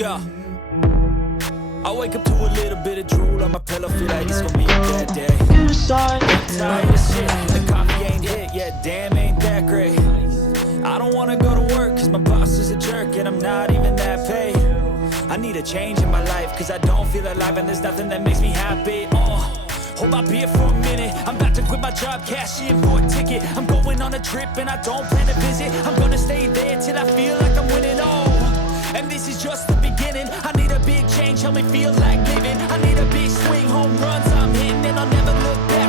go. I wake up to a little bit of drool on my pillow, feel like it's gonna be a bad day. I'm tired of shit, the coffee ain't hit yet, damn ain't that great. I don't wanna go to work cause my boss is a jerk and I'm not even that paid. I need a change in my life cause I don't feel alive and there's nothing that makes me happy. Hold my beer for a minute, I'm about to quit my job, cash in for a ticket. I'm going on a trip and I don't plan to visit. I'm gonna stay there till I feel like I'm winning. And this is just the beginning. I need a big change, help me feel like living. I need a big swing, home runs I'm hitting and I'll never look back.